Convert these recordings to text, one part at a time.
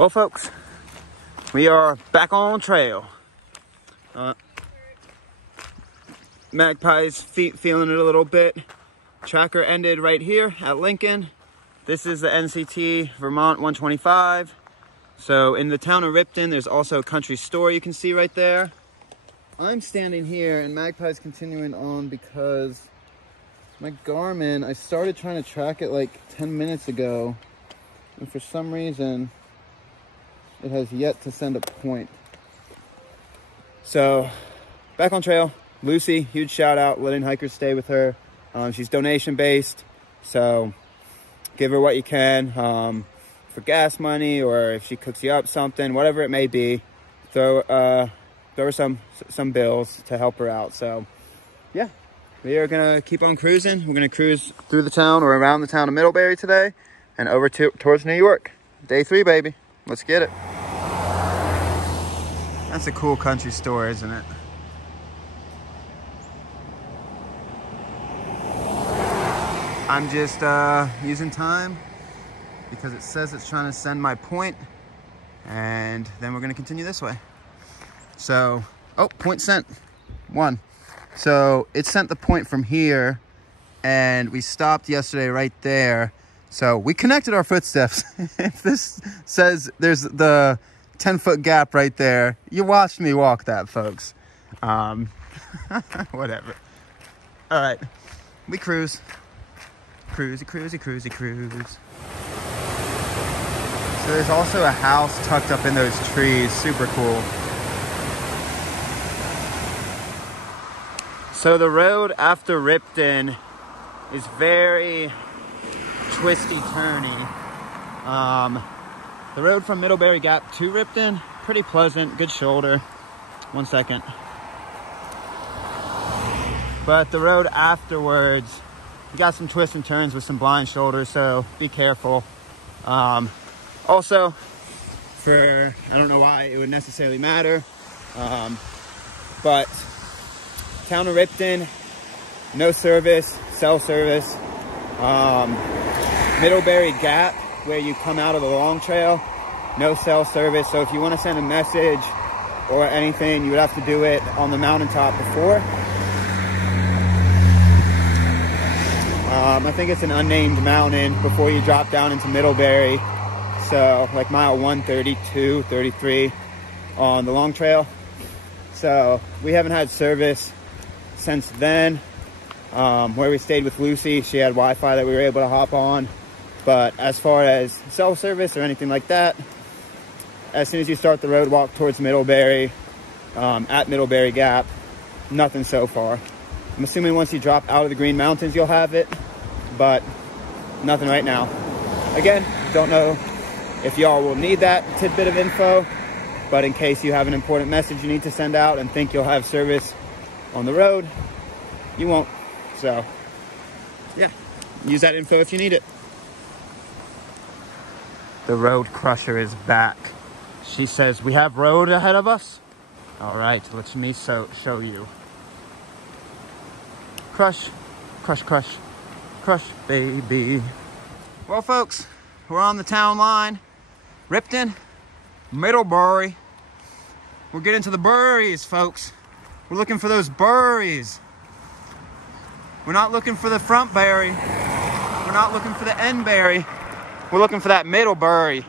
Well, folks, we are back on trail. Magpie's feet feeling it a little bit. Tracker ended right here at Lincoln. This is the NCT Vermont 125. So in the town of Ripton, there's also a country store you can see right there. I'm standing here and Magpie's continuing on because my Garmin, I started trying to track it like 10 minutes ago, and for some reason it has yet to send a point. So back on trail. Lucy, huge shout out, letting hikers stay with her. She's donation based, so give her what you can for gas money, or if she cooks you up something, whatever it may be, throw her some bills to help her out. So yeah, we are gonna keep on cruising. We're gonna cruise through the town or around the town of Middlebury today and over towards New York. Day 3, baby. Let's get it. That's a cool country store, isn't it? I'm just using time because it says it's trying to send my point, and then we're gonna continue this way. So, oh, point sent, 1. So it sent the point from here, and we stopped yesterday right there. So we connected our footsteps. If this says there's the 10-foot gap right there, you watched me walk that, folks. Whatever. All right, we cruise. Cruisy, cruisy, cruisy, cruise. So there's also a house tucked up in those trees. Super cool. So the road after Ripton is very twisty, turny. The road from Middlebury Gap to Ripton, pretty pleasant, good shoulder. 1 second. But the road afterwards, you got some twists and turns with some blind shoulders, so be careful. Also, I don't know why it would necessarily matter, but town of Ripton, no service, cell service. Middlebury Gap, where you come out of the long trail, no cell service. So if you want to send a message or anything, you would have to do it on the mountaintop before. I think it's an unnamed mountain before you drop down into Middlebury. So like mile 132, 33 on the long trail. So we haven't had service since then. Where we stayed with Lucy, she had Wi-Fi that we were able to hop on. But as far as cell service or anything like that, as soon as you start the road walk towards Middlebury, at Middlebury Gap, nothing so far. I'm assuming once you drop out of the Green Mountains, you'll have it, but nothing right now. Again, don't know if y'all will need that tidbit of info, but in case you have an important message you need to send out and think you'll have service on the road, you won't. So yeah, use that info if you need it. The road crusher is back. She says, we have road ahead of us. All right, let me show you. Crush, crush, crush, crush, baby. Well, folks, we're on the town line. Ripton, Middlebury. We're getting to the burries, folks. We're looking for those burries. We're not looking for the front berry. We're not looking for the end berry. We're looking for that middle berry.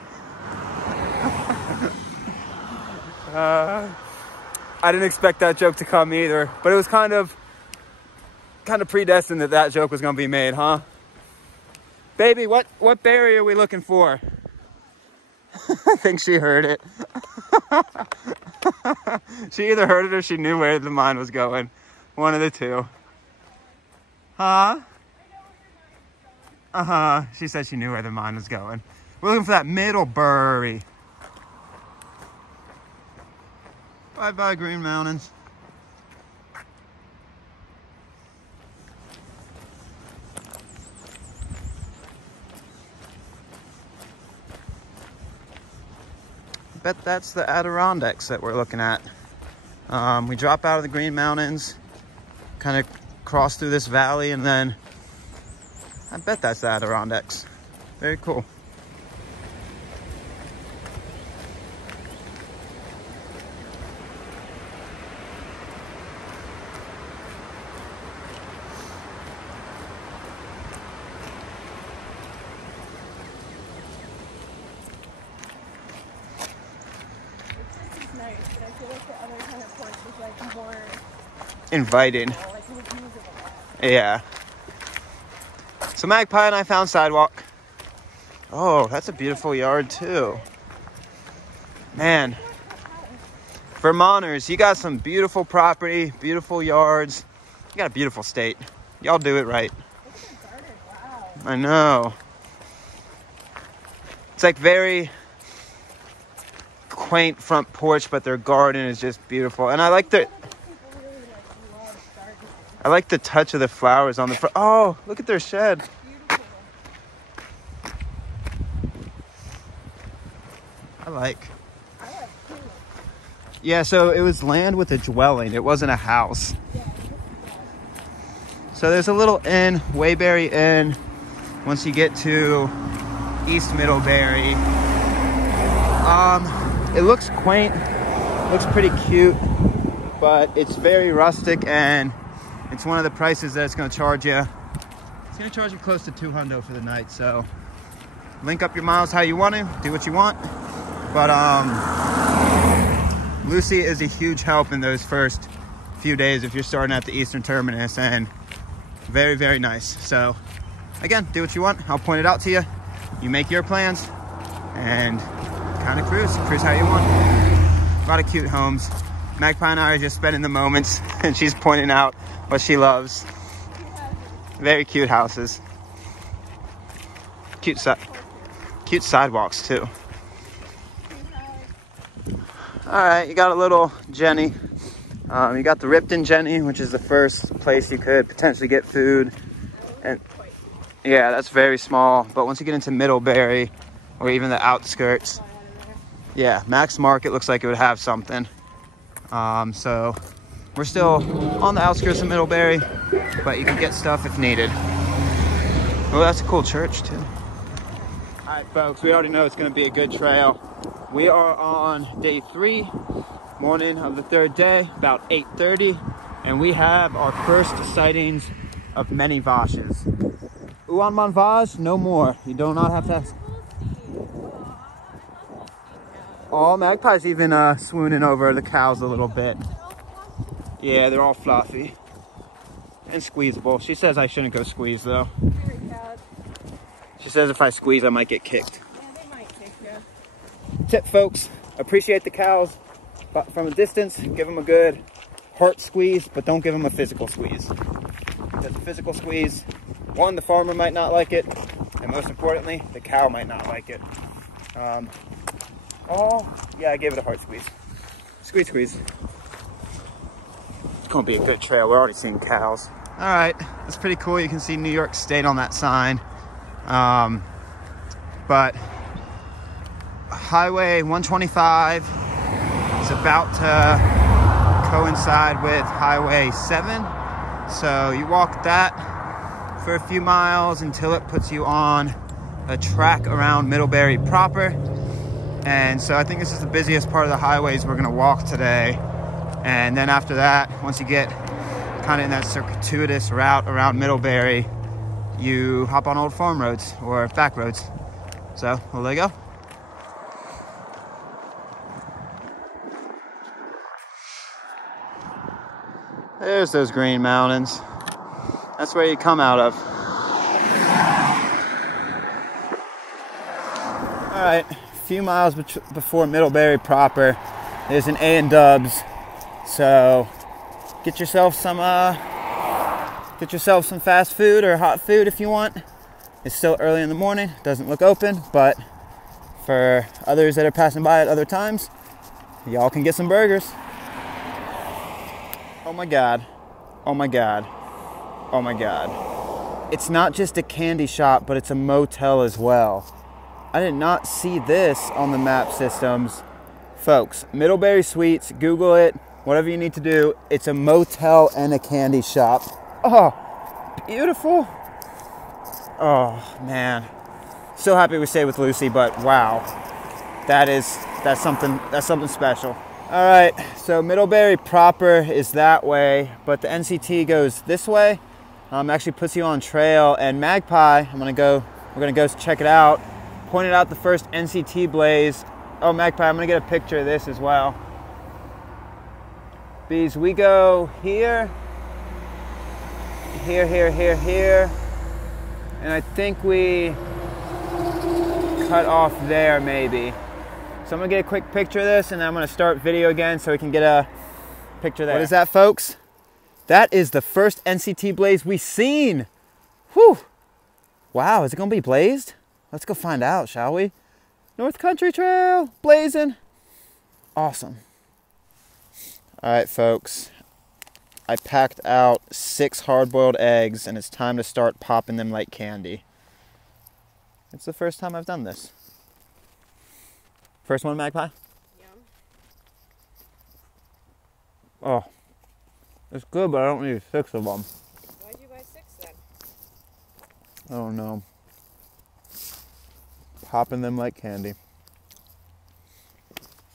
I didn't expect that joke to come either, but it was kind of predestined that joke was gonna be made, huh? Baby, what berry are we looking for? I think she heard it. She either heard it or she knew where the mind was going. One of the two. Huh? Uh-huh. She said she knew where the mind was going. We're looking for that Middlebury. Bye-bye, Green Mountains. I bet that's the Adirondacks that we're looking at. We drop out of the Green Mountains, kind of cross through this valley, and then I bet that's the Adirondacks. Very cool. feel like the other kind of porch is like more inviting. like usable. Yeah. So Magpie and I found sidewalk. Oh, that's a beautiful yard too. Man, Vermonters, you got some beautiful property, beautiful yards. You got a beautiful state. Y'all do it right. Look at the garden. Wow. I know. It's like very quaint front porch, but their garden is just beautiful. And I like the touch of the flowers on the front. Oh, look at their shed. I like. Yeah, so it was land with a dwelling. It wasn't a house. So there's a little inn, Waybury Inn, once you get to East Middlebury. It looks quaint, looks pretty cute, but it's very rustic, and it's one of the prices that it's going to charge you. It's going to charge you close to $200 for the night. So link up your miles how you want to, do what you want. But Lucy is a huge help in those first few days if you're starting at the Eastern Terminus, and very, very nice. So again, do what you want. I'll point it out to you. You make your plans and kind of cruise how you want. A lot of cute homes. Magpie and I are just spending the moments, and she's pointing out what she loves. Very cute houses. Cute sidewalks too. All right, you got a little Jenny. You got the Ripton Jenny, which is the first place you could potentially get food. And yeah, that's very small. But once you get into Middlebury or even the outskirts, yeah, Max Market looks like it would have something. So we're still on the outskirts of Middlebury, but you can get stuff if needed. Oh, that's a cool church too. All right, folks, we already know it's going to be a good trail. We are on day 3, morning of the 3rd day, about 8:30, and we have our first sightings of many Vashes. Uan man Vash, no more. You do not have to. Oh, Magpie's even swooning over the cows a little bit. Yeah, they're all fluffy and squeezable. She says I shouldn't go squeeze though. She says if I squeeze, I might get kicked. Yeah, they might kick you. Tip, folks, appreciate the cows, but from a distance, give them a good heart squeeze, but don't give them a physical squeeze. Because a physical squeeze, one, the farmer might not like it, and most importantly, the cow might not like it. Oh, yeah, I gave it a heart squeeze. Squeeze, squeeze. It's gonna be a good trail. We're already seeing cows. All right, that's pretty cool. You can see New York State on that sign. But Highway 125 is about to coincide with Highway 7. So you walk that for a few miles until it puts you on a track around Middlebury proper. And so I think this is the busiest part of the highways we're gonna walk today. And then after that, once you get kind of in that circuitous route around Middlebury, you hop on old farm roads or back roads. So, well, there you go. There's those Green Mountains. That's where you come out of. All right, a few miles before Middlebury proper, there's an A&W's. So get yourself some fast food or hot food if you want. It's still early in the morning, doesn't look open, but for others that are passing by at other times, y'all can get some burgers. Oh my God, oh my God, oh my God. It's not just a candy shop, but it's a motel as well. I did not see this on the map systems. Folks, Middlebury Suites, Google it, whatever you need to do. It's a motel and a candy shop. Oh, beautiful. Oh man, so happy we stayed with Lucy, but wow, that's something special. All right, so Middlebury proper is that way, but the NCT goes this way. Actually puts you on trail, and Magpie, we're gonna go check it out. Pointed out the first NCT blaze. Oh, Magpie, I'm gonna get a picture of this as well. Bees, we go here, here, here, here, here, and I think we cut off there maybe. So I'm gonna get a quick picture of this and then I'm gonna start video again so we can get a picture there. What is that, folks? That is the first NCT blaze we've seen. Whew. Wow, is it gonna be blazed? Let's go find out, shall we? North Country Trail, blazing. Awesome. All right, folks. I packed out 6 hard-boiled eggs and it's time to start popping them like candy. It's the first time I've done this. First one, Magpie? Yum. Oh, it's good, but I don't need 6 of them. Why'd you buy 6 then? I don't know. Popping them like candy.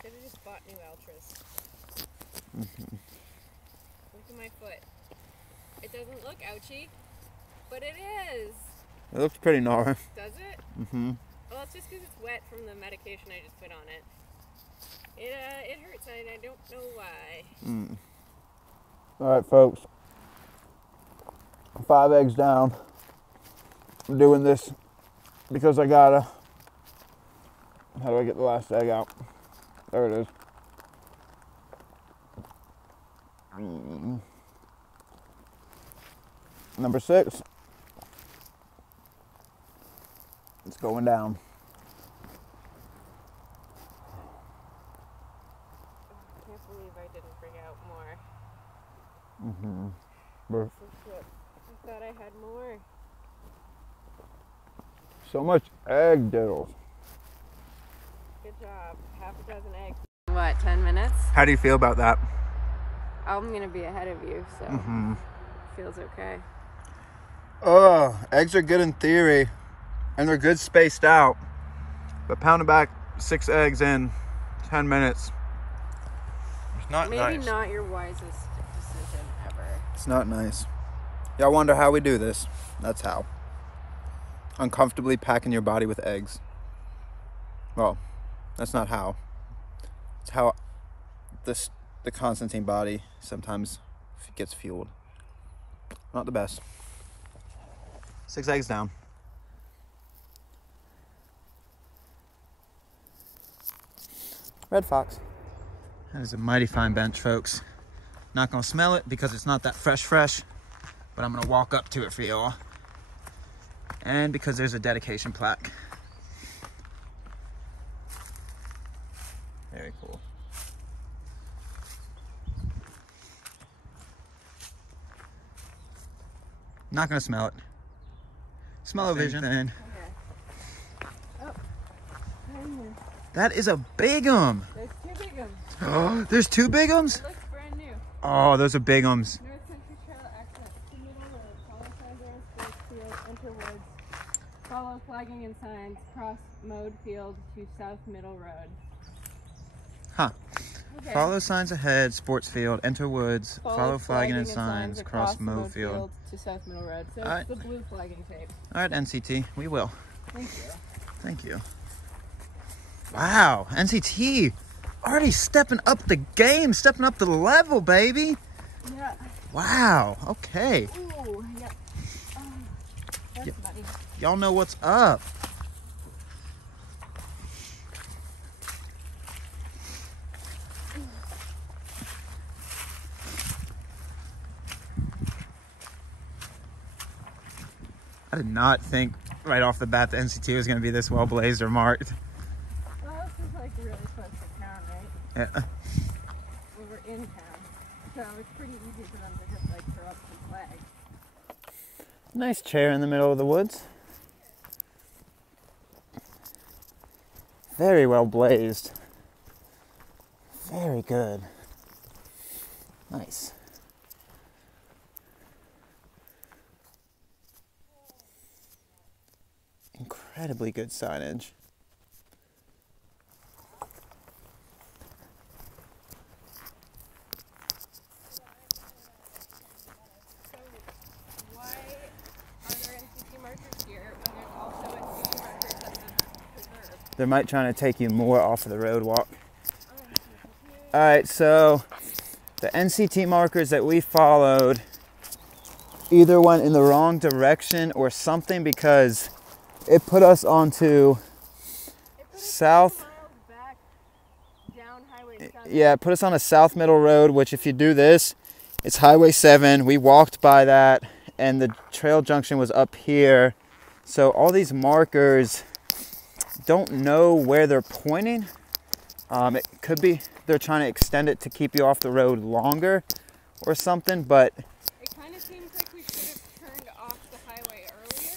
Should have just bought new Ultras. Look at my foot. It doesn't look ouchy, but it is. It looks pretty gnarly. Does it? Mm-hmm. Well, it's just because it's wet from the medication I just put on it. It hurts and I don't know why. All right, folks. 5 eggs down. I'm doing this because I gotta. How do I get the last egg out? There it is. Number 6. It's going down. I can't believe I didn't bring out more. But I thought I had more. so much egg diddles. Good job. Half a dozen eggs. What, 10 minutes? How do you feel about that? I'm going to be ahead of you, so it feels okay. Oh, eggs are good in theory, and they're good spaced out. But pounding back 6 eggs in 10 minutes, it's not nice. Maybe not your wisest decision ever. It's not nice. Y'all wonder how we do this. That's how. Uncomfortably packing your body with eggs. Well, that's not how. It's how the Constantine body sometimes gets fueled. Not the best. 6 eggs down. Red Fox. That is a mighty fine bench, folks. Not gonna smell it because it's not that fresh, but I'm gonna walk up to it for y'all. And because there's a dedication plaque. Very cool. Not gonna smell it. Smell-o-vision and Okay. Oh. that is a big'um. There's 2 big ones. Oh, there's 2 big'ums? It looks brand new. Oh, those are big'ums. North Country Trail access to Middle Road, follow Sizers, Sports Field, enter woods, follow flagging and signs, cross Mode Field to South Middle Road. Huh. Okay. Follow signs ahead, sports field, enter woods, follow flagging and signs, cross Mode Field. To South Middle Road. So All it's right. the blue flagging tape. All right, NCT, we will. Thank you. Thank you. Wow, NCT already stepping up the game, stepping up the level, baby. Yeah. Wow, okay. Ooh, yep. That's funny. Y'all know what's up. I did not think right off the bat the NCT was going to be this well blazed or marked. Well, this is like really close to town, right? Yeah. We were in town. So it's pretty easy for them to just like throw up some flags. Nice chair in the middle of the woods. Very well blazed. Very good. Nice. Incredibly good signage. So why are there NCT markers here when there's also NCT markers at the preserve? They might trying to take you more off of the road walk. All right, so the NCT markers that we followed either went in the wrong direction or something, because it put us onto south. Back down Highway 7. Yeah, it put us on a South Middle Road, which if you do this, it's Highway 7. We walked by that, and the trail junction was up here. So all these markers don't know where they're pointing. It could be they're trying to extend it to keep you off the road longer or something, but it kind of seems like we should have turned off the highway earlier,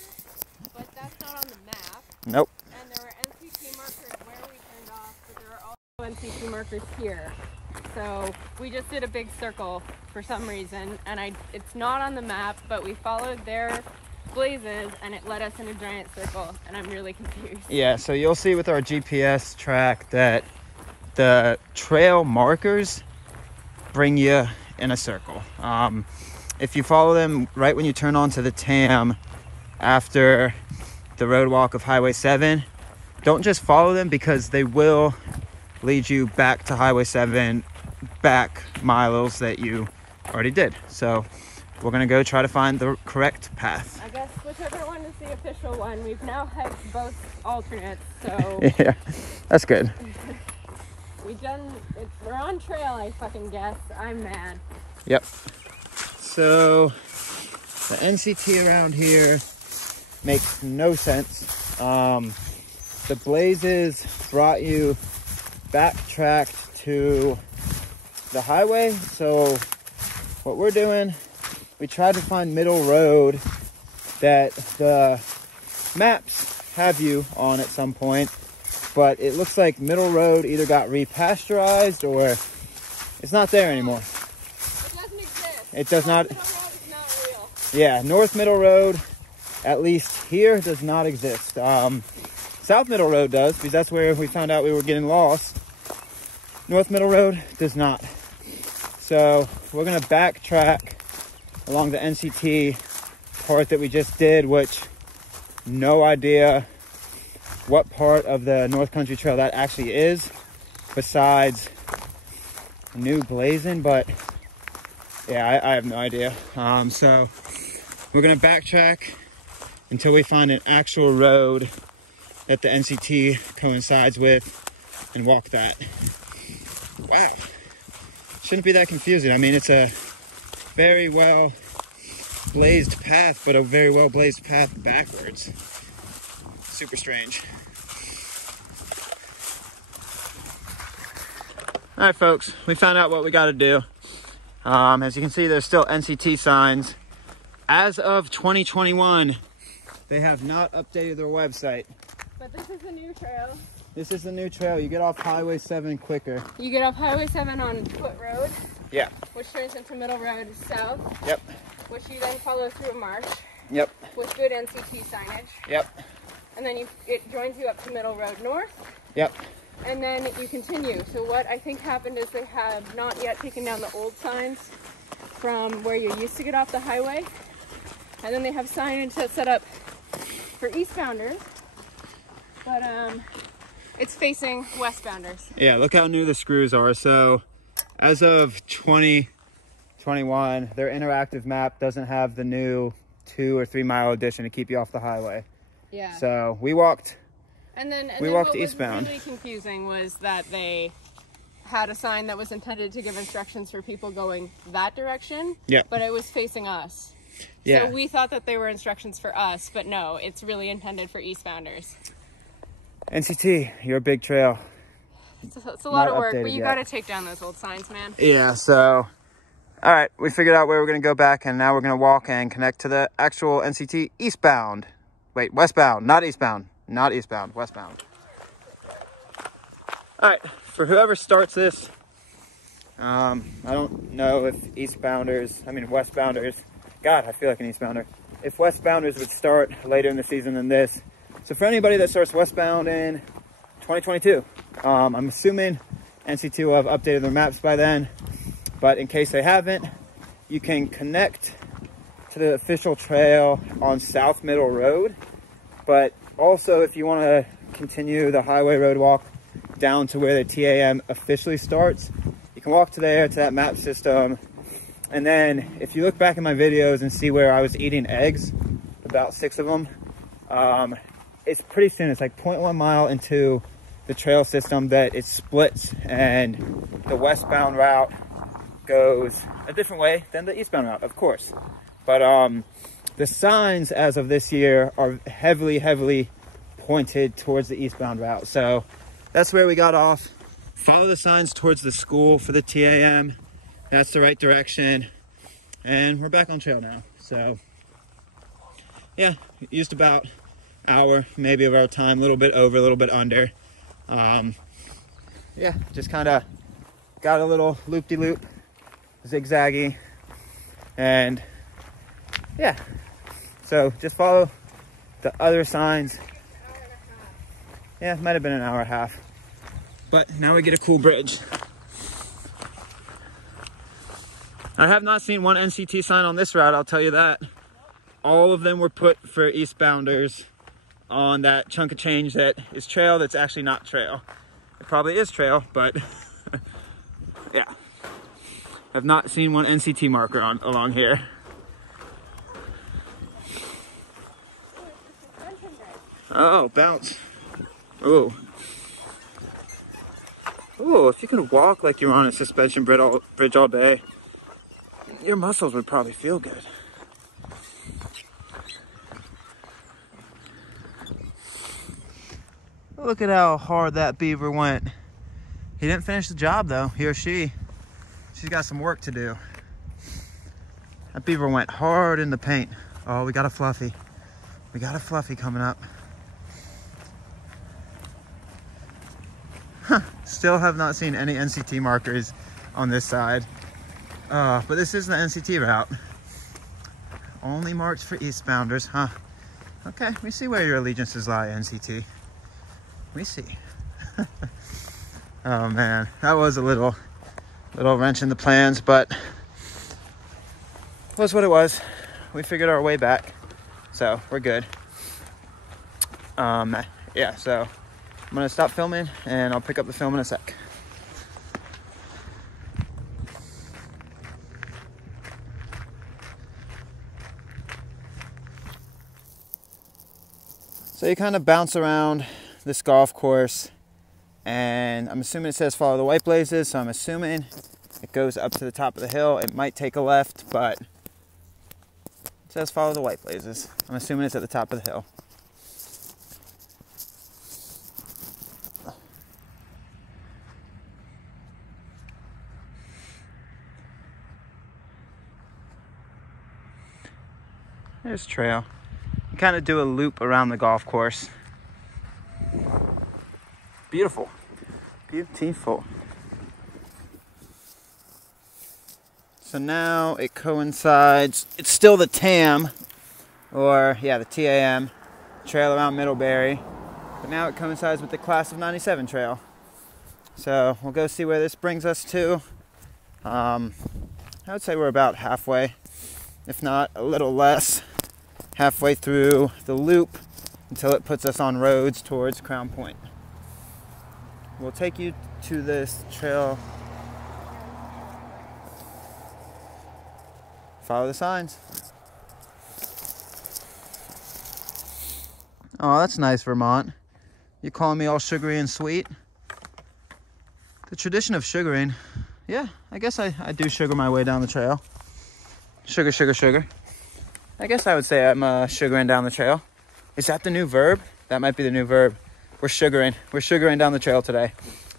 but that's not on the map. nope. And there were NCT markers where we turned off, but there are also NCT markers here. So we just did a big circle for some reason, and it's not on the map, but we followed their blazes and it led us in a giant circle, and I'm really confused. Yeah, so you'll see with our GPS track that the trail markers bring you in a circle. If you follow them right when you turn onto the TAM after the road walk of Highway 7, don't just follow them, because they will lead you back to Highway 7, back miles that you already did. So we're gonna go try to find the correct path. I guess whichever one is the official one. We've now hiked both alternates, so Yeah, that's good. we're on trail, I fucking guess. I'm mad. Yep. So the NCT around here makes no sense. The blazes brought you backtracked to the highway. So what we're doing, we tried to find Middle Road that the maps have you on at some point, but it looks like Middle Road either got repasteurized or it's not there anymore. It doesn't exist. It does not. Middle Road is not real. Yeah, North Middle Road, at least here, does not exist. South Middle Road does, because that's where we found out we were getting lost. North Middle Road does not. So we're gonna backtrack along the NCT part that we just did, which no idea what part of the North Country Trail that actually is, besides New Blazin', but yeah, I have no idea. So we're gonna backtrack until we find an actual road that the NCT coincides with and walk that. Wow, shouldn't be that confusing. I mean, it's a very well blazed path, but a very well blazed path backwards. Super strange. All right, folks, we found out what we got to do. As you can see, there's still NCT signs. As of 2021, they have not updated their website. But this is a new trail. This is the new trail. You get off Highway 7 quicker. You get off Highway 7 on Foot Road. Yeah. Which turns into Middle Road south. Yep. Which you then follow through a marsh. Yep. With good NCT signage. Yep. And then it joins you up to Middle Road north. Yep. And then you continue. So what I think happened is they have not yet taken down the old signs from where you used to get off the highway. And then they have signage that's set up for eastbounders. But it's facing westbounders. Yeah, look how new the screws are. So as of 2021, their interactive map doesn't have the new 2 or 3 mile addition to keep you off the highway. Yeah. So we walked. And then walked what eastbound. was really confusing was that they had a sign that was intended to give instructions for people going that direction. Yeah. But it was facing us. Yeah. So we thought that they were instructions for us, but no, it's really intended for eastbounders. NCT, you're a big trail. It's a lot Not of work, updated but you yet. got to take down those old signs, man. Yeah, so, all right, we figured out where we're gonna go back, and now we're gonna walk and connect to the actual NCT eastbound. Wait, westbound, not eastbound, not eastbound, westbound. All right, for whoever starts this, I don't know if westbounders, God, I feel like an eastbounder. If westbounders would start later in the season than this. So for anybody that starts westbound in 2022, I'm assuming NCT will have updated their maps by then, but in case they haven't, you can connect to the official trail on South Middle Road. But also, if you want to continue the highway road walk down to where the TAM officially starts, you can walk to there, to that map system. And then if you look back in my videos and see where I was eating eggs, about 6 of them, it's pretty soon. It's like 0.1 mile into the trail system that it splits, and the westbound route goes a different way than the eastbound route, of course. But the signs as of this year are heavily pointed towards the eastbound route. So that's where we got off. Follow the signs towards the school for the TAM. That's the right direction. And we're back on trail now. So yeah, used about hour maybe of our time, a little bit over, a little bit under. Yeah, just kind of got a little loop-de-loop, zigzaggy, and yeah, so just follow the other signs. Yeah, it might have been an hour and a half, but now we get a cool bridge. I have not seen one NCT sign on this route, I'll tell you that. All of them were put for eastbounders on that chunk of change that is trail that's actually not trail. It probably is trail, but yeah. I've not seen one NCT marker along here. Oh, bounce. Oh. Oh, if you can walk like you're on a suspension bridge all day, your muscles would probably feel good. Look at how hard that beaver went. He didn't finish the job though, he or she. She's got some work to do. That beaver went hard in the paint. Oh, we got a fluffy. We got a fluffy coming up. Huh, still have not seen any NCT markers on this side. But this is the NCT route. Only marked for eastbounders, huh? Okay, we see where your allegiances lie, NCT. We see. Oh man, that was a little wrench in the plans, but was what it was. We figured our way back, so we're good. Yeah, so I'm gonna stop filming and I'll pick up the film in a sec. So you kind of bounce around this golf course, and I'm assuming it says follow the white blazes, so I'm assuming it goes up to the top of the hill. It might take a left, but it says follow the white blazes. I'm assuming it's at the top of the hill. There's trail. You kind of do a loop around the golf course. Beautiful. Beautiful. So now it coincides. It's still the TAM, or yeah, the TAM trail around Middlebury, but now it coincides with the Class of '97 trail. So we'll go see where this brings us to. I would say we're about halfway, if not a little less, halfway through the loop until it puts us on roads towards Crown Point. We'll take you to this trail. Follow the signs. Oh, that's nice, Vermont. You calling me all sugary and sweet? The tradition of sugaring. Yeah, I guess I do sugar my way down the trail. Sugar, sugar, sugar. I guess I would say I'm sugaring down the trail. Is that the new verb? That might be the new verb. We're sugaring. We're sugaring down the trail today.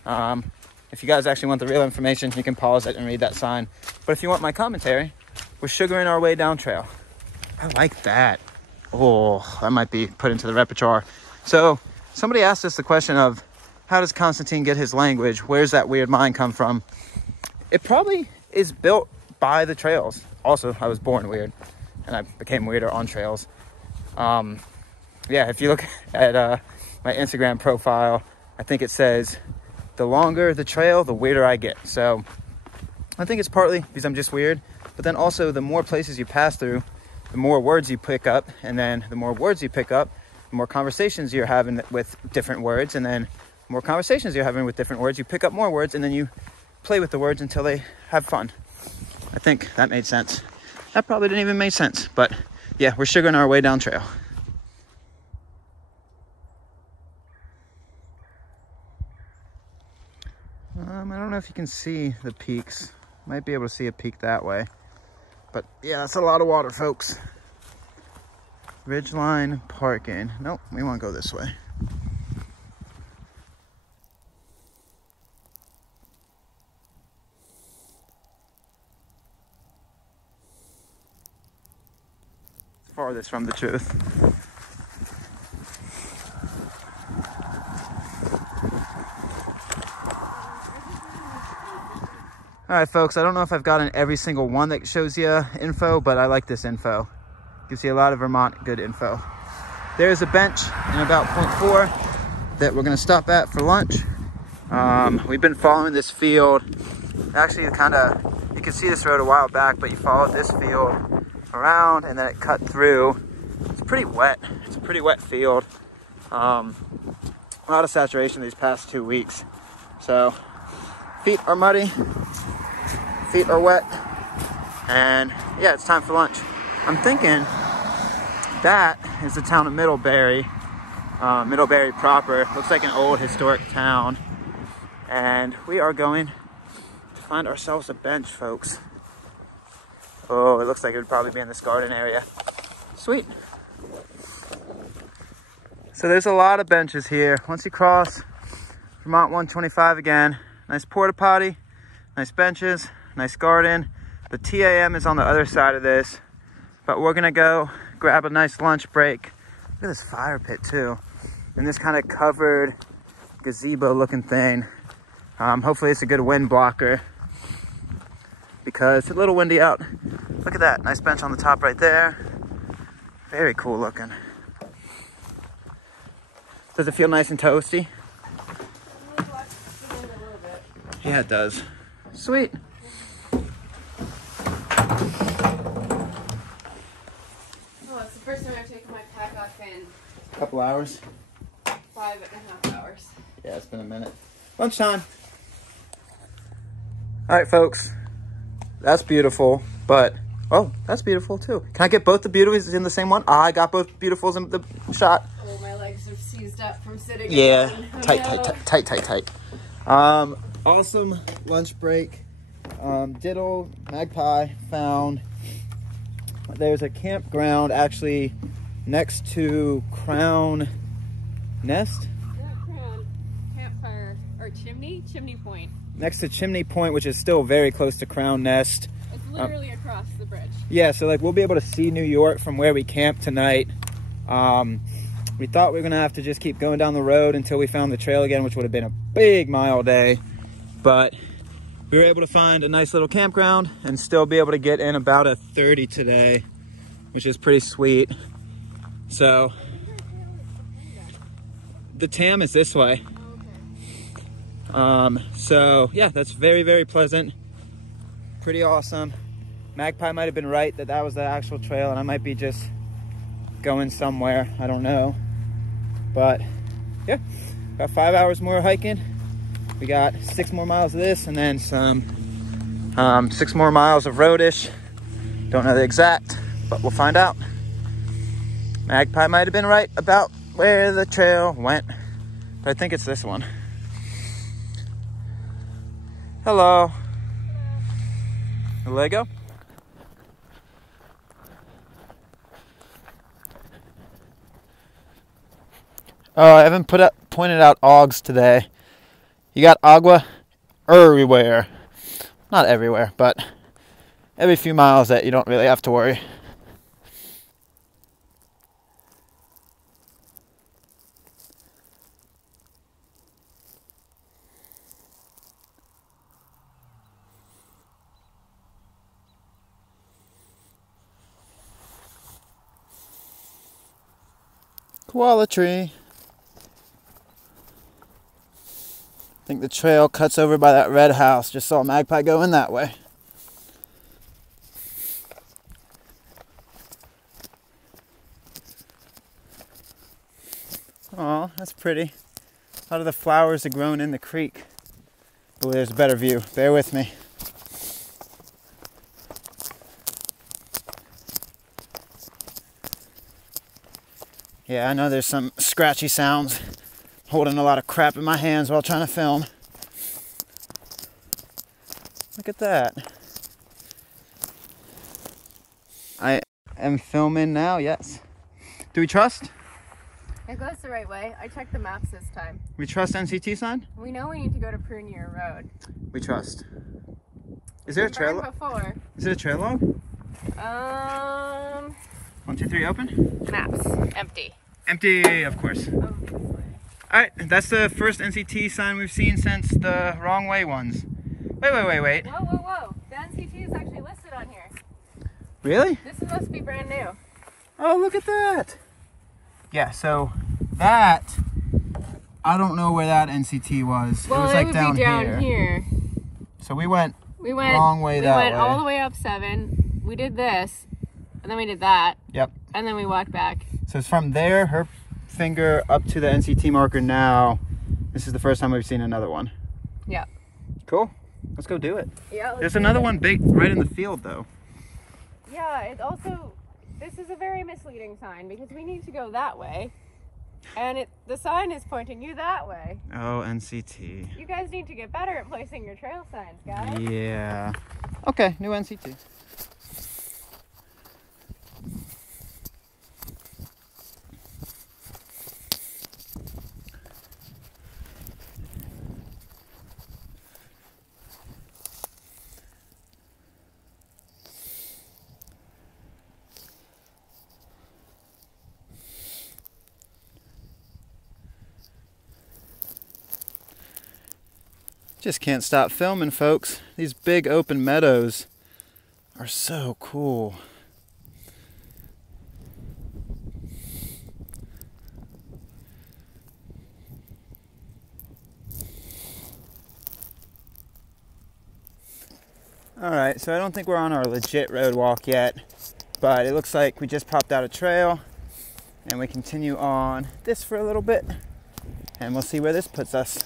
If you guys actually want the real information, you can pause it and read that sign. But if you want my commentary, we're sugaring our way down trail. I like that. Oh, that might be put into the repertoire. So somebody asked us the question of, how does Constantine get his language? Where's that weird mind come from? It probably is built by the trails. Also, I was born weird, and I became weirder on trails. Yeah, if you look at my Instagram profile, I think it says, the longer the trail, the weirder I get. So I think it's partly because I'm just weird, but then also the more places you pass through, the more words you pick up, and then the more words you pick up, the more conversations you're having with different words, and then the more conversations you're having with different words, you pick up more words, and then you play with the words until they have fun. I think that made sense. That probably didn't even make sense, but yeah, we're sugaring our way down trail. I don't know if you can see the peaks. Might be able to see a peak that way. But yeah, that's a lot of water, folks. Ridgeline parking. Nope, we want to go this way. Farthest from the truth. All right, folks, I don't know if I've gotten every single one that shows you info, but I like this info. Gives you a lot of Vermont good info. There's a bench in about 0.4 that we're gonna stop at for lunch. We've been following this field. Actually, you can see this road a while back, but you followed this field around and then it cut through. It's pretty wet. It's a pretty wet field. A lot of saturation these past 2 weeks. So feet are muddy. Feet are wet, and yeah, it's time for lunch. I'm thinking that is the town of Middlebury, Middlebury proper. Looks like an old historic town, and we are going to find ourselves a bench, folks. Oh, it looks like it would probably be in this garden area. Sweet. So there's a lot of benches here. Once you cross Vermont 125 again, nice porta potty, nice benches, nice garden. The TAM is on the other side of this, but we're gonna go grab a nice lunch break. Look at this fire pit too, and this kind of covered gazebo looking thing. Hopefully it's a good wind blocker because it's a little windy out. Look at that, nice bench on the top right there. Very cool looking. Does it feel nice and toasty? Yeah, it does. Sweet. First time I've taken my pack off in A couple hours. 5.5 hours. Yeah, it's been a minute. Lunchtime. All right, folks. That's beautiful, but oh, that's beautiful too. Can I get both the beautifuls in the same one? I got both beautifuls in the shot. Oh, my legs are seized up from sitting. Yeah, Oh, tight. Awesome lunch break. Diddle, Magpie found. There's a campground actually next to Crown Nest. Not Crown, Campfire, or Chimney Point. Next to Chimney Point, which is still very close to Crown Nest. It's literally across the bridge. Yeah, so like we'll be able to see New York from where we camped tonight. We thought we were gonna have to just keep going down the road until we found the trail again, which would have been a big mile day. But we were able to find a nice little campground and still be able to get in about a 30 today, which is pretty sweet. So the TAM is this way. So yeah, that's very, very pleasant. Pretty awesome. Magpie might have been right that that was the actual trail and I might be just going somewhere. I don't know. But yeah, got 5 hours more hiking. We got 6 more miles of this and then some 6 more miles of roadish. Don't know the exact, but we'll find out. Magpie might have been right about where the trail went, but I think it's this one. Hello. Lego? Oh, I haven't pointed out Augs today. You got agua everywhere. Not everywhere, but every few miles that you don't really have to worry. Koala tree. I think the trail cuts over by that red house. Just saw a magpie go in that way. Aw, that's pretty. A lot of the flowers are grown in the creek. Oh, there's a better view. Bear with me. Yeah, I know there's some scratchy sounds. Holding a lot of crap in my hands while trying to film. Look at that. I am filming now, yes. Do we trust? It goes the right way. I checked the maps this time. We trust NCT sign? We know we need to go to Prunier Road. We trust. Is there a trail? Before. Is it a trail log? 1, 2, 3, open. Maps. Empty. Empty, of course. Obviously. Alright, that's the first NCT sign we've seen since the wrong way ones. Wait. Whoa. The NCT is actually listed on here. Really? This must be brand new. Oh, look at that. Yeah, so that, I don't know where that NCT was. Well, it was like would down, be down here. So we went wrong way we that went way. all the way up 7. We did this, and then we did that. Yep. And then we walked back. So it's from there, her finger, up to the NCT marker now. This is the first time we've seen another one. Yeah. Cool. Let's go do it. Yeah. There's another one big right in the field though. Yeah, it's also, this is a very misleading sign because we need to go that way. And the sign is pointing you that way. Oh, NCT. You guys need to get better at placing your trail signs, guys. Yeah. Okay, new NCT. Just can't stop filming, folks. These big open meadows are so cool. Alright, so I don't think we're on our legit road walk yet, but it looks like we just popped out a trail and we continue on this for a little bit and we'll see where this puts us.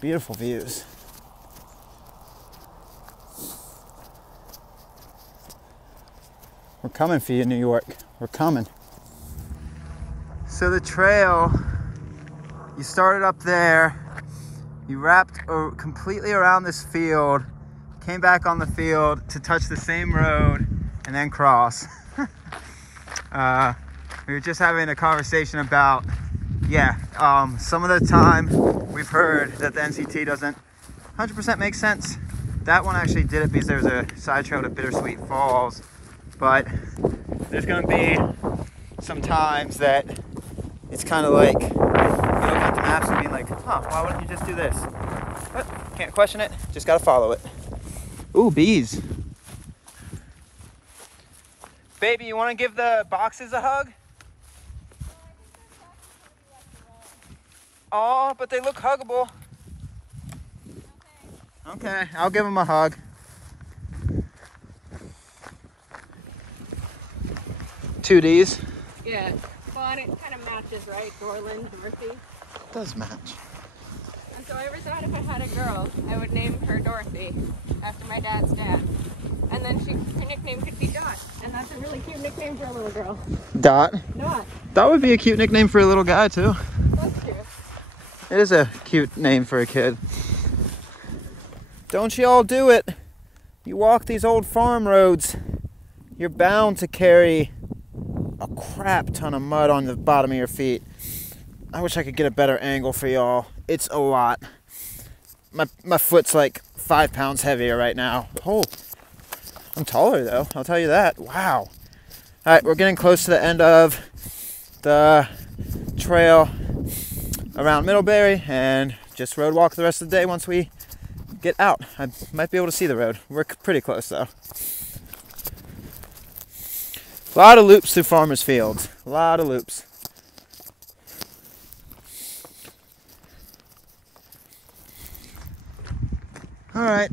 Beautiful views. We're coming for you, New York. We're coming. So the trail, you started up there, you wrapped completely around this field, came back on the field to touch the same road and then cross. We were just having a conversation about, some of the time we've heard that the NCT doesn't 100% make sense. That one actually did it because there was a side trail to Bittersweet Falls, but there's going to be some times that it's kind of like you look at the maps and being like, why wouldn't you just do this? But can't question it, just got to follow it. Ooh, bees. Baby, you want to give the boxes a hug? Oh, but they look huggable. Okay, I'll give them a hug. Two Ds. Yeah. Well, and it kind of matches, right? Dorland, Dorothy. It does match. And so I ever thought if I had a girl, I would name her Dorothy after my dad's dad. And then her nickname could be Dot. And that's a really cute nickname for a little girl. Dot? Dot. That would be a cute nickname for a little guy, too. That's cute. It is a cute name for a kid. Don't you all do it. You walk these old farm roads, you're bound to carry a crap ton of mud on the bottom of your feet. I wish I could get a better angle for y'all. It's a lot. My foot's like 5 pounds heavier right now. Oh, I'm taller though, I'll tell you that. Wow. Alright, we're getting close to the end of the trail around Middlebury and just road walk the rest of the day once we get out. I might be able to see the road. We're pretty close though. A lot of loops through farmers' fields. A lot of loops. Alright,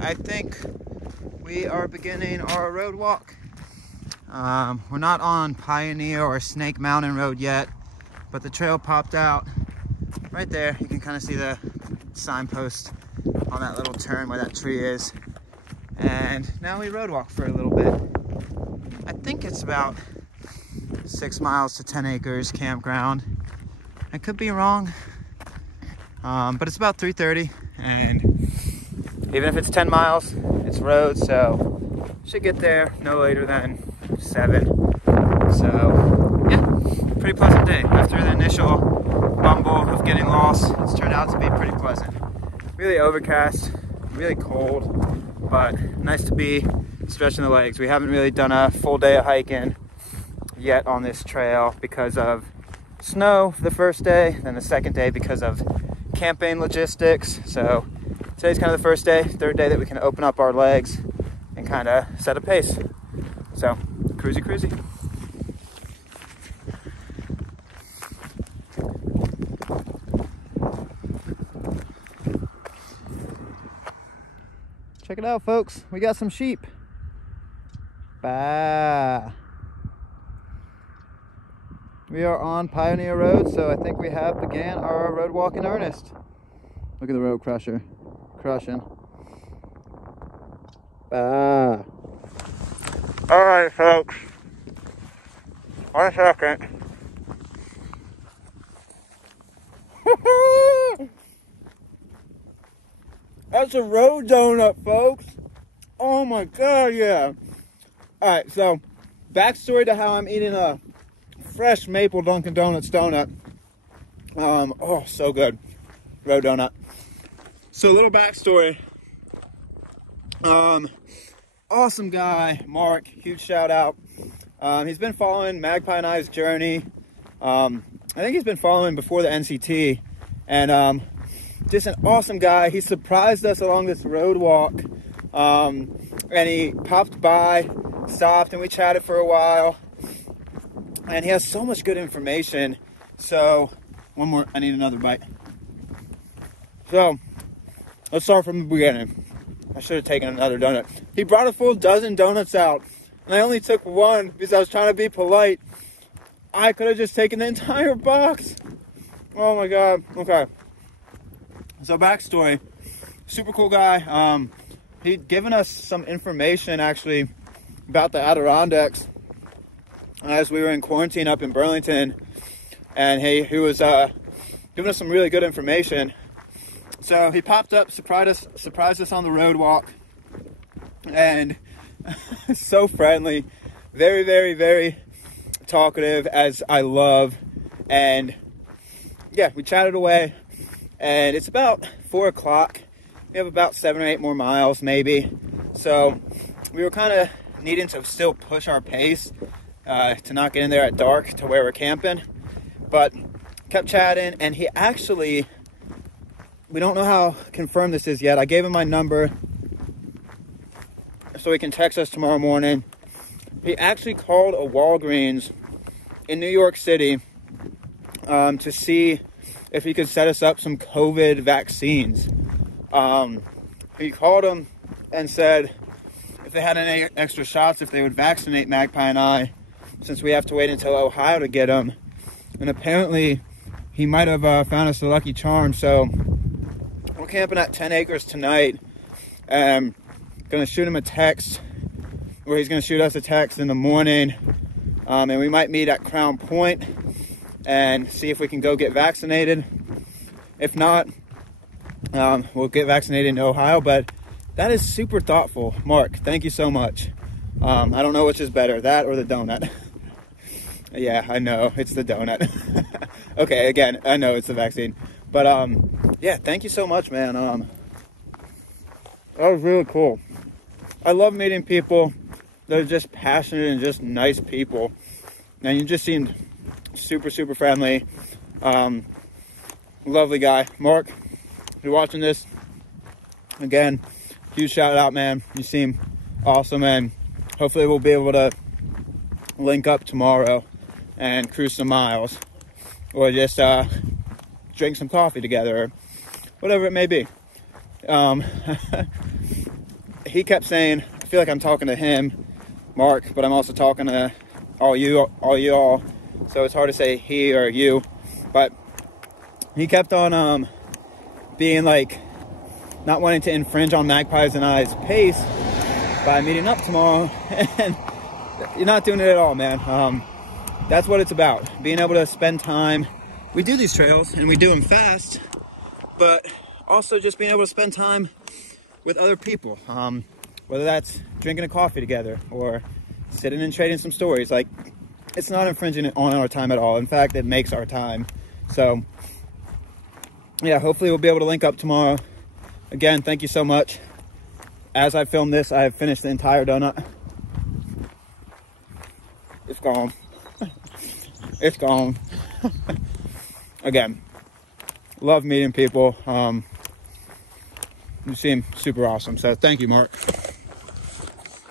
I think we are beginning our road walk. We're not on Pioneer or Snake Mountain Road yet, but the trail popped out right there. You can kind of see the signpost on that little turn where that tree is. And now we road walk for a little bit. I think it's about 6 miles to 10 acres campground. I could be wrong, but it's about 3:30, and even if it's 10 miles, it's road, so should get there no later than 7. So yeah, pretty pleasant day. After the initial bumble of getting lost, it's turned out to be pretty pleasant. Really overcast, really cold, but nice to be stretching the legs. We haven't really done a full day of hiking yet on this trail because of snow the first day, then the second day because of campaign logistics. So today's kind of the first day, third day that we can open up our legs and kind of set a pace. So cruisy, cruisy. Check it out, folks. We got some sheep. Bah. We are on Pioneer Road, so I think we have began our road walk in earnest. Look at the road crusher. Crushing. Bah. Alright, folks. 1 second. That's a road donut, folks. Oh my god, yeah. Alright, so backstory to how I'm eating a fresh maple Dunkin' Donuts donut. Oh, so good. Road donut. So a little backstory. Awesome guy, Mark. Huge shout out. He's been following Magpie and I's journey. I think he's been following before the NCT. And just an awesome guy. He surprised us along this road walk. And he popped by, stopped, and we chatted for a while. And he has so much good information. So, one more, I need another bite. So, let's start from the beginning. I should have taken another donut. He brought a full dozen donuts out, and I only took one because I was trying to be polite. I could have just taken the entire box. Oh my god. Okay. So backstory, super cool guy. He'd given us some information actually about the Adirondacks as we were in quarantine up in Burlington, and he was giving us some really good information. So he popped up, surprised us on the road walk, and so friendly, very, very, very talkative, as I love. And yeah, we chatted away, and it's about 4 o'clock. We have about 7 or 8 more miles maybe. So we were kind of needing to still push our pace to not get in there at dark to where we're camping, but kept chatting. And he actually, we don't know how confirmed this is yet. I gave him my number so he can text us tomorrow morning. He actually called a Walgreens in New York City to see if he could set us up some COVID vaccines. He called them and said if they had any extra shots, if they would vaccinate Magpie and I, since we have to wait until Ohio to get them. And apparently he might have found us a lucky charm. So we're camping at 10 acres tonight. Gonna shoot him a text, or he's gonna shoot us a text in the morning. And we might meet at Crown Point and see if we can go get vaccinated. If not, we'll get vaccinated in Ohio. But that is super thoughtful. Mark, thank you so much. I don't know which is better, that or the donut. Yeah, I know, it's the donut. Okay, again, I know it's the vaccine. But yeah, thank you so much, man. That was really cool. I love meeting people that are just passionate and just nice people. And you just seemed super, super friendly. Lovely guy. Mark, if you're watching this, again, huge shout out, man. You seem awesome, and hopefully we'll be able to link up tomorrow and cruise some miles, or just drink some coffee together, or whatever it may be. He kept saying, I feel like I'm talking to him, Mark, but I'm also talking to all y'all, so it's hard to say he or you. But he kept on being like, not wanting to infringe on Magpies and I's pace by meeting up tomorrow, and you're not doing it at all, man. That's what it's about, being able to spend time. We do these trails and we do them fast, but also just being able to spend time with other people, whether that's drinking a coffee together or sitting and trading some stories. Like, it's not infringing on our time at all. In fact, it makes our time. So yeah, hopefully we'll be able to link up tomorrow. Again, thank you so much. As I film this, I have finished the entire donut. It's gone. It's gone. Again, love meeting people. You seem super awesome. So thank you, Mark.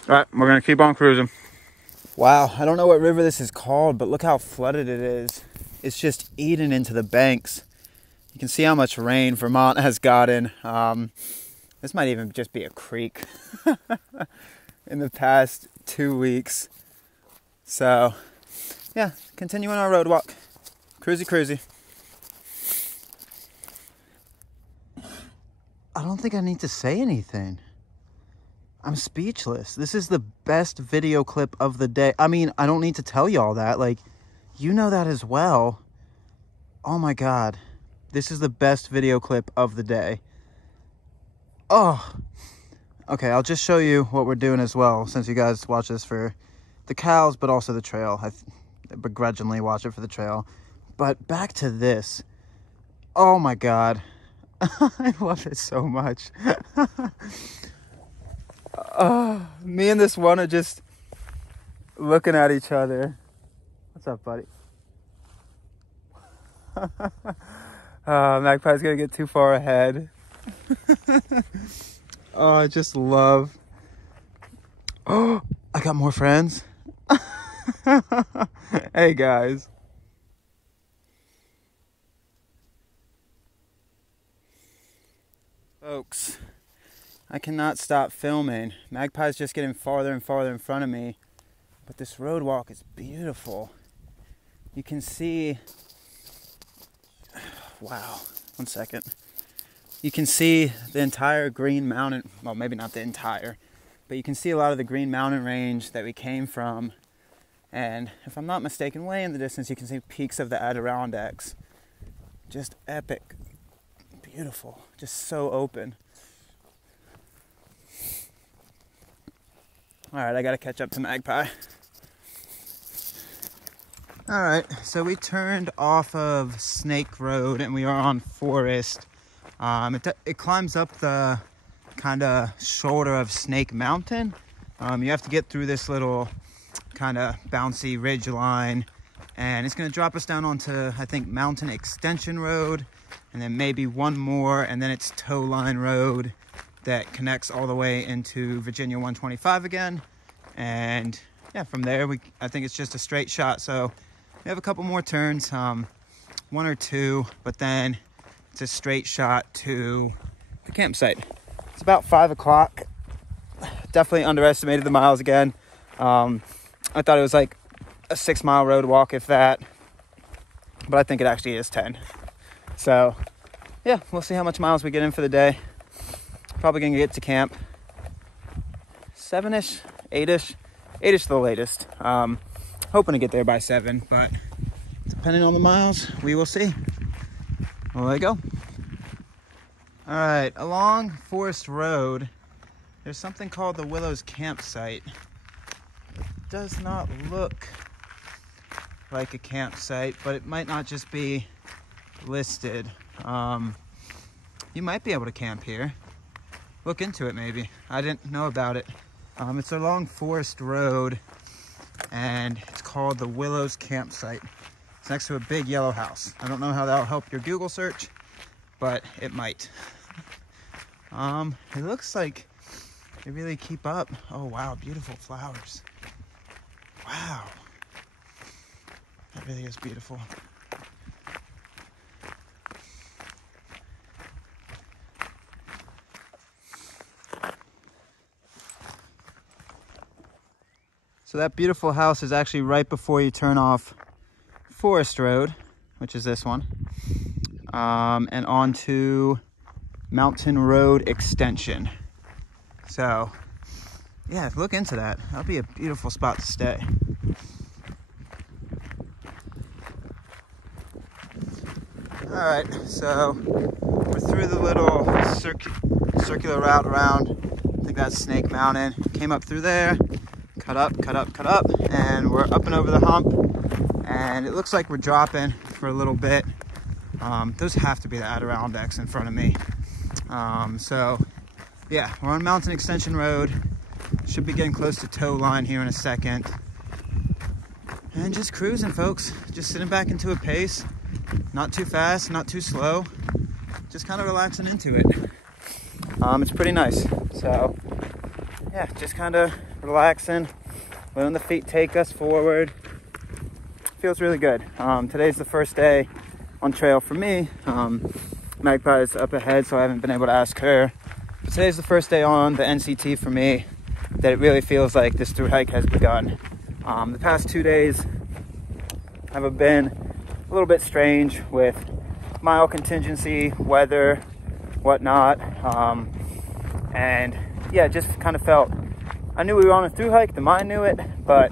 All right, we're gonna keep on cruising. Wow, I don't know what river this is called, but look how flooded it is. It's just eating into the banks. You can see how much rain Vermont has gotten. This might even just be a creek in the past 2 weeks. So yeah, continuing our road walk. Cruisy, cruisy. I don't think I need to say anything. I'm speechless. This is the best video clip of the day. I mean, I don't need to tell y'all that. Like, you know that as well. Oh my God. This is the best video clip of the day. Oh. Okay, I'll just show you what we're doing as well, since you guys watch this for the cows, but also the trail. I begrudgingly watch it for the trail. But back to this. Oh my God. I love it so much. Me and this one are just looking at each other. What's up, buddy? Magpie's gonna get too far ahead. Oh, I just love. Oh, I got more friends. Hey guys. Folks, I cannot stop filming. Magpie's just getting farther and farther in front of me, but this road walk is beautiful. You can see, wow, 1 second. You can see the entire Green Mountain, well, maybe not the entire, but you can see a lot of the Green Mountain range that we came from. And if I'm not mistaken, way in the distance, you can see peaks of the Adirondacks. Just epic. Beautiful, just so open. All right, I gotta catch up to Magpie. All right, so we turned off of Snake Road and we are on Forest. It climbs up the kind of shoulder of Snake Mountain. You have to get through this little kind of bouncy ridge line, and it's gonna drop us down onto, I think, Mountain Extension Road, and then maybe one more, and then it's Tow Line Road that connects all the way into Virginia 125 again. And yeah, from there, I think it's just a straight shot. So we have a couple more turns, 1 or 2, but then it's a straight shot to the campsite. It's about 5 o'clock. Definitely underestimated the miles again. I thought it was like a 6-mile road walk, if that, but I think it actually is 10. So yeah, we'll see how much miles we get in for the day. Probably gonna get to camp 7-ish, 8-ish, 8-ish the latest. Hoping to get there by 7, but depending on the miles, we will see. Well, there you go. All right, along Forest Road, there's something called the Willows Campsite. It does not look like a campsite, but it might not just be listed. You might be able to camp here. Look into it, maybe. I didn't know about it. It's along Forest Road, and it's called the Willows Campsite. It's next to a big yellow house. I don't know how that'll help your Google search, but it might. It looks like they really keep up. Oh wow, beautiful flowers. Wow. That really is beautiful. So that beautiful house is actually right before you turn off Forest Road, which is this one, and onto Mountain Road Extension. So yeah, look into that. That'll be a beautiful spot to stay. All right, so we're through the little circular route around, I think that's Snake Mountain. Came up through there, cut up, and we're up and over the hump. And it looks like we're dropping for a little bit. Those have to be the Adirondacks in front of me. So yeah, we're on Mountain Extension Road. Should be getting close to tow line here in a second. And just cruising, folks. Just sitting back into a pace. Not too fast, not too slow. Just kind of relaxing into it. It's pretty nice. So yeah, just kind of relaxing, letting the feet take us forward. Feels really good. Today's the first day on trail for me. Magpie is up ahead, so I haven't been able to ask her. But today's the first day on the NCT for me that it really feels like this through hike has begun. The past 2 days have been a little bit strange with mile contingency, weather, whatnot. And yeah, just kind of felt, I knew we were on a through hike, the mind knew it, but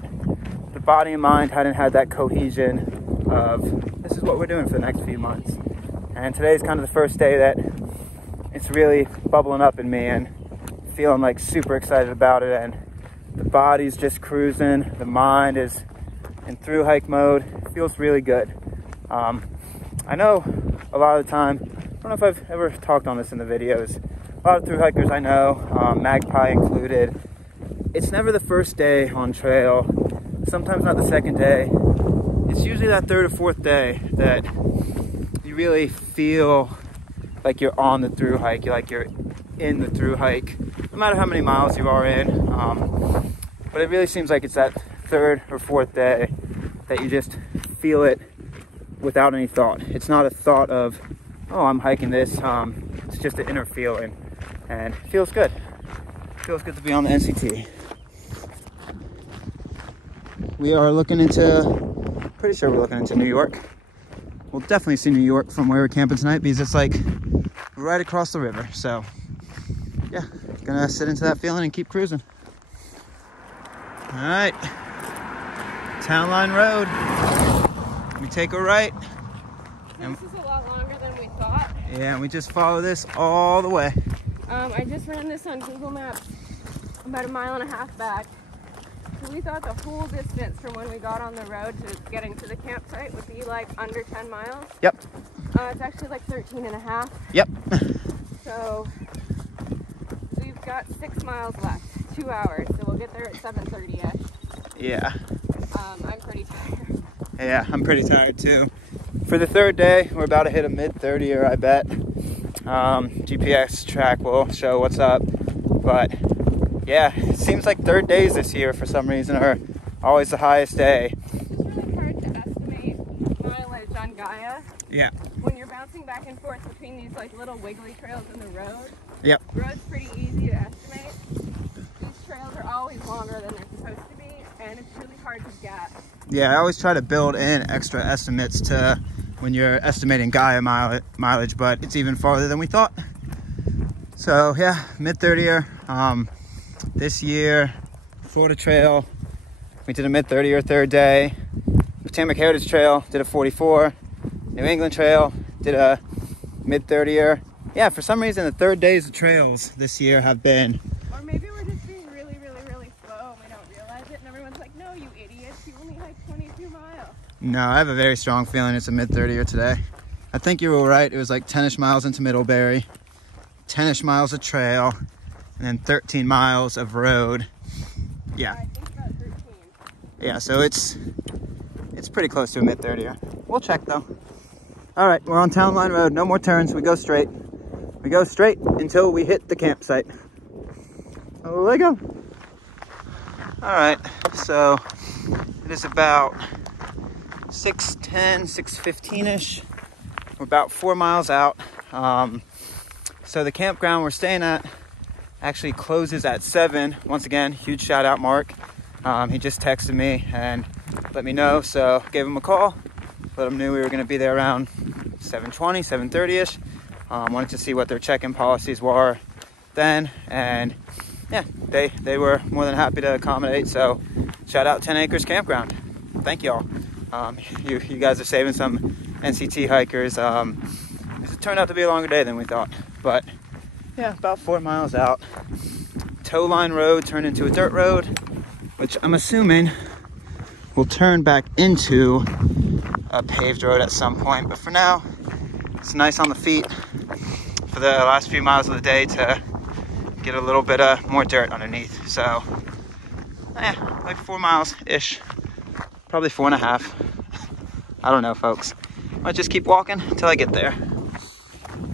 the body and mind hadn't had that cohesion of this is what we're doing for the next few months. And today's kind of the first day that it's really bubbling up in me and feeling like super excited about it. And the body's just cruising, the mind is in through hike mode. It feels really good. I know a lot of the time, I don't know if I've ever talked on this in the videos, a lot of through hikers I know, Magpie included, it's never the first day on trail, sometimes not the second day. It's usually that third or fourth day that you really feel like you're on the through hike, you're in the through hike, no matter how many miles you are in. But it really seems like it's that third or fourth day that you just feel it without any thought. It's not a thought of, oh, I'm hiking this. It's just an inner feeling, and it feels good. It feels good to be on the NCT. We are looking into, pretty sure we're looking into New York. We'll definitely see New York from where we're camping tonight because it's like right across the river. So yeah, gonna sit into that feeling and keep cruising. All right, Town Line Road. We take a right. This is a lot longer than we thought. Yeah, and we just follow this all the way. I just ran this on Google Maps about 1.5 miles back. So we thought the whole distance from when we got on the road to getting to the campsite would be like under 10 miles. Yep. It's actually like 13.5. Yep. So we've got 6 miles left, 2 hours. So we'll get there at 7:30ish. Yeah. I'm pretty tired. Yeah, I'm pretty tired too. For the third day, we're about to hit a mid-30er, I bet. GPS track will show what's up. But yeah, it seems like third days this year for some reason are always the highest day. It's really hard to estimate mileage on Gaia. Yeah. When you're bouncing back and forth between these like little wiggly trails in the road. Yep. The road's pretty easy to estimate. These trails are always longer than they're supposed to be, and it's really hard to get. Yeah, I always try to build in extra estimates to when you're estimating Gaia mileage, but it's even farther than we thought. So yeah, mid-30er. This year, Florida Trail, we did a mid-30er third day. Potomac Heritage Trail did a 44. New England Trail did a mid-30er. Yeah, for some reason the third days of trails this year have been, Or maybe we're just being really, really, really slow and we don't realize it, and everyone's like, no, you idiots, you only hiked 22 miles. no, I have a very strong feeling it's a mid-30er today. I think you were right, it was like 10-ish miles into Middlebury, 10-ish miles of trail, and then 13 miles of road. Yeah. I think about 13. Yeah, so it's pretty close to a mid-30er. We'll check though. All right, we're on Town Line Road. No more turns. We go straight. We go straight until we hit the campsite. Oh, there we go. All right, so it is about 6:10, 6:15-ish. We're about 4 miles out. So the campground we're staying at actually closes at 7. Once again, huge shout out, Mark. He just texted me and let me know, so gave him a call. Let him know we were gonna be there around 7:20, 7:30-ish. Wanted to see what their check-in policies were then, and yeah, they were more than happy to accommodate. So shout out 10 Acres Campground. Thank y'all. You guys are saving some NCT hikers. It turned out to be a longer day than we thought, but yeah, about 4 miles out. Tow line road turned into a dirt road, which I'm assuming will turn back into a paved road at some point. But for now, it's nice on the feet for the last few miles of the day to get a little bit more dirt underneath. So, like 4 miles-ish, probably 4.5. I don't know, folks. Might just keep walking until I get there.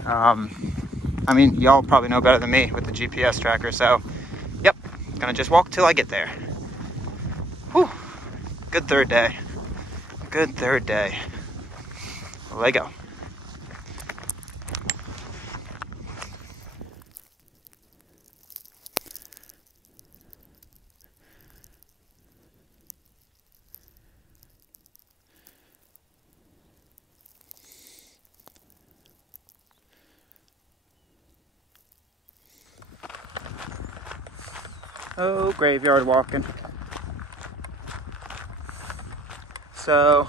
I mean, y'all probably know better than me with the GPS tracker, so yep, gonna just walk till I get there. Whew. Good third day. Good third day. Let go. Oh, graveyard walking. So,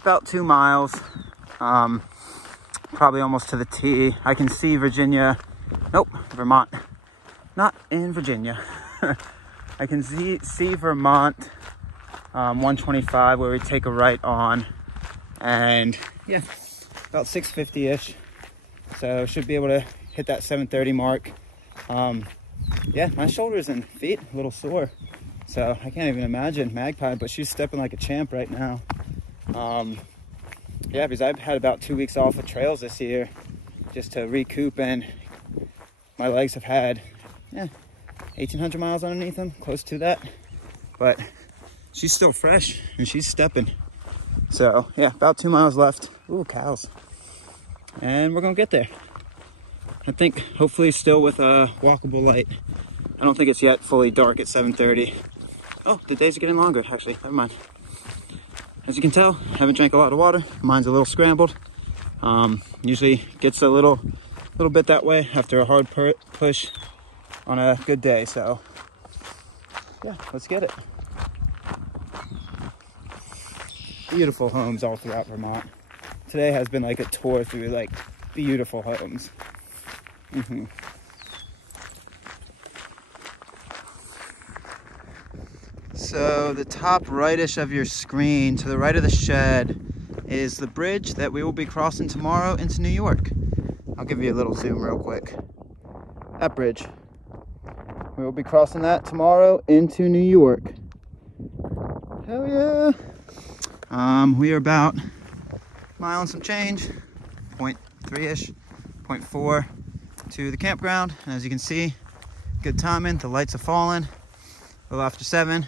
about 2 miles, probably almost to the T. I can see Virginia, nope, Vermont, not in Virginia. I can see Vermont, 125, where we take a right on, and yeah, about 650-ish. So should be able to hit that 730 mark. Yeah, my shoulders and feet a little sore, so I can't even imagine Magpie, but she's stepping like a champ right now. Yeah, because I've had about 2 weeks off of trails this year just to recoup, and my legs have had 1,800 miles underneath them, close to that, but she's still fresh and she's stepping. So yeah, about 2 miles left. Ooh, cows. And we're gonna get there. I think hopefully still with a walkable light. I don't think it's yet fully dark at 7:30. Oh, the days are getting longer, actually. Never mind. As you can tell, I haven't drank a lot of water. Mine's a little scrambled. Usually gets a little bit that way after a hard push on a good day. So yeah, let's get it. Beautiful homes all throughout Vermont. Today has been like a tour through like beautiful homes. So the top rightish of your screen, to the right of the shed, is the bridge that we will be crossing tomorrow into New York. I'll give you a little zoom real quick. That bridge. We will be crossing that tomorrow into New York. Hell yeah! We are about a mile and some change, 0.3-ish, 0.4 to the campground. And as you can see, good timing. The lights are falling. A little after 7.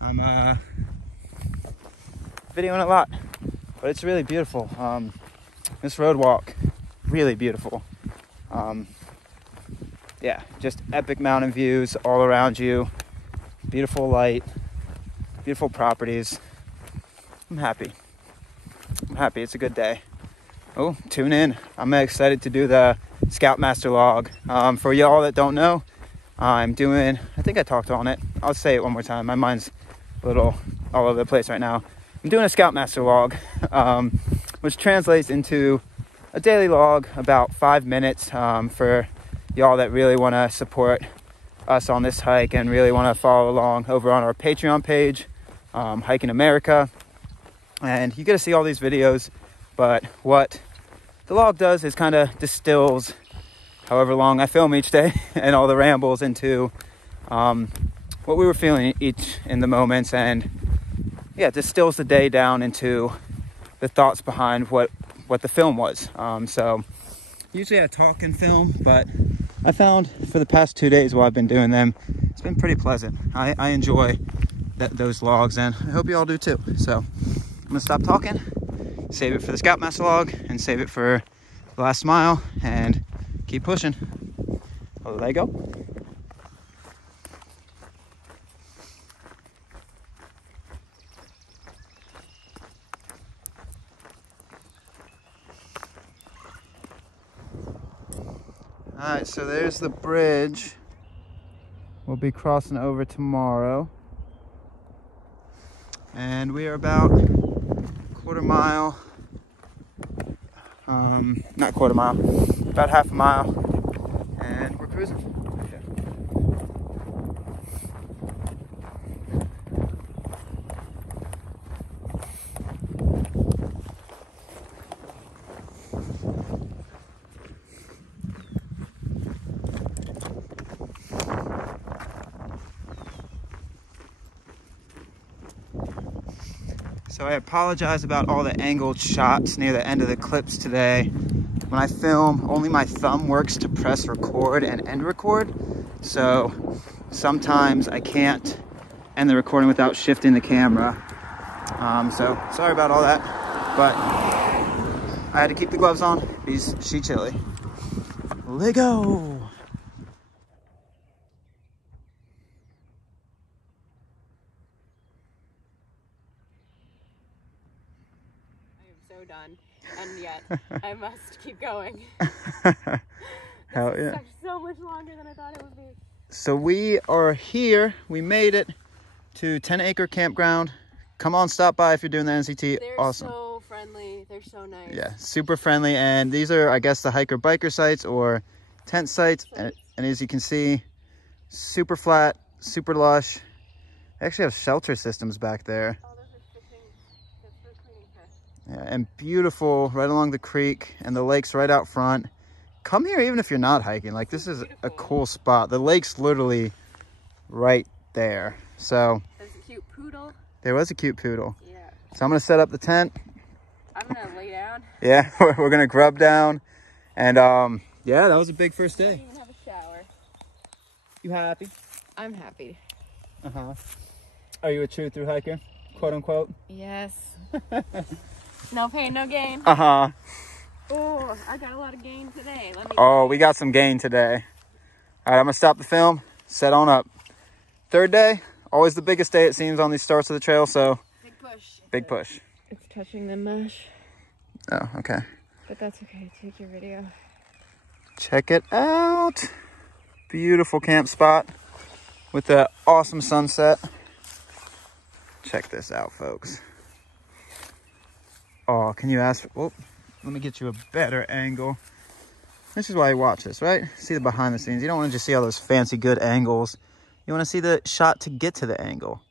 I'm videoing a lot, but it's really beautiful. This road walk, really beautiful. Yeah, just epic mountain views all around you. Beautiful light, beautiful properties. I'm happy. It's a good day. Oh, tune in. I'm excited to do the Scoutmaster log. For y'all that don't know, I'm doing, I think I talked on it. I'll say it one more time. My mind's a little all over the place right now. I'm doing a Scoutmaster log, which translates into a daily log, about 5 minutes, for y'all that really want to support us on this hike and really want to follow along over on our Patreon page, Hiking America. And you get to see all these videos, but what the log does is kind of distills however long I film each day and all the rambles into what we were feeling each in the moments, and yeah, distills the day down into the thoughts behind what the film was. So usually I talk and film, but I found for the past 2 days while I've been doing them, it's been pretty pleasant. I enjoy those logs, and I hope you all do too. So I'm gonna stop talking, save it for the Scoutmaster log, and save it for the last mile, and keep pushing. Let go. All right, so there's the bridge. We'll be crossing over tomorrow. And we are about quarter mile, not quarter mile, about half a mile, and we're cruising. So I apologize about all the angled shots near the end of the clips today. When I film, only my thumb works to press record and end record. So sometimes I can't end the recording without shifting the camera. So sorry about all that, but I had to keep the gloves on because she's chilly. Lego! So done, and yet I must keep going. Hell yeah. This is so much longer than I thought it would be. So we are here. We made it to 10 Acre Campground. Come on, stop by if you're doing the NCT. They're awesome. so friendly. They're so nice. Yeah, super friendly. And these are, I guess, the hiker biker sites or tent sites. And as you can see, super flat, super lush. They actually have shelter systems back there. Oh, those are Yeah, and beautiful right along the creek, and the lake's right out front. Come here even if you're not hiking. Like, this is a cool spot. The lake's literally right there. So there's a cute poodle. There was a cute poodle. Yeah. So I'm gonna set up the tent. I'm gonna lay down. Yeah, we're gonna grub down. And yeah, that was a big first day. I didn't even have a shower. You happy? I'm happy. Uh-huh. Are you a true through hiker? Quote unquote? Yes. No pain, no gain. Uh-huh. Oh, I got a lot of gain today. Oh, we got some gain today. All right, I'm gonna stop the film, set on up. Third day, always the biggest day it seems on these starts of the trail, so. Big push. Big push. It's touching the mesh. Oh, okay. But that's okay, take your video. Check it out. Beautiful camp spot with the awesome sunset. Check this out, folks. Oh, can you ask for, oh, let me get you a better angle. This is why you watch this, right? See the behind the scenes. You don't want to just see all those fancy good angles. You want to see the shot to get to the angle.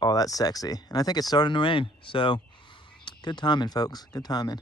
Oh, that's sexy. And I think it's starting to rain. So good timing, folks. Good timing.